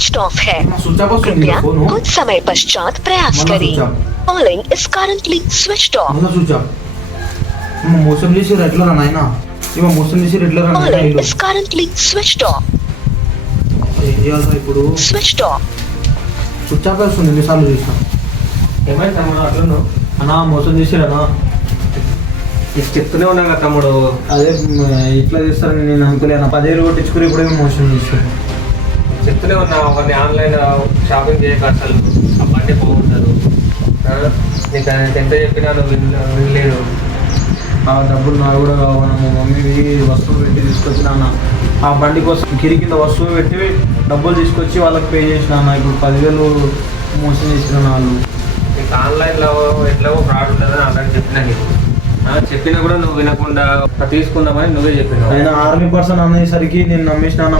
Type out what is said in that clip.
Switched off है। Switch off वస్తుంది कृपया phone कुछ समय पश्चात प्रयास మన करें। Switch off calling is currently switched off. మన స్విచ్ ఆఫ్ మోసం చేసి రెట్లరా నాయనా ఇవ మోసం చేసి రెట్లరా నాయనా कॉलिंग ఇల్లు इज करंटली स्विच्ड ऑफ। ఏం చేయాలి ఇప్పుడు स्विच्ड ऑफ। స్విచ్ ఆఫ్ వస్తుంది ఎన్నిసార్లు చూసినా ఏమైంది తమ్ముడు అట్లా అన్నా మోసం చేసిరన్నా నీకు చెప్తూనే ఉన్నా కదా తమ్ముడు. అదే ఇట్లా చేస్తారని నేను అనుకోలేను 10,000 కొట్టించుకుని ఇప్పుడే మోసం చేశాను చెప్తూనే ఉన్నా కొన్ని ఆన్లైన్ షాపింగ్ చేయక అసలు ఆ బండి బాగుండదు. నీకు ఎంత చెప్పినా నువ్వు వినలేదు. ఆ డబ్బులు నాకు కూడా కావాలి మా మమ్మీవి వస్తువులు పెట్టి తీసుకొచ్చిన అన్న ఆ బండి కోసం కిరి కింద వస్తువు పెట్టి డబ్బులు తీసుకొచ్చి వాళ్ళకి పే చేసిన అన్న ఇప్పుడు 10,000 మోసం చేసిన వాళ్ళు నీకు ఆన్లైన్లో ఎట్లాగో ఫ్రాడ్ ఉండదని ఆల్రెడీ చెప్పినా నీకు. చెప్పినా కూడా నువ్వు వినకుండా తీసుకుందామని నువ్వే చెప్పినావు. ఆయన ఆర్మీ పర్సన్ అనేసరికి నేను నమ్మేసిన అన్న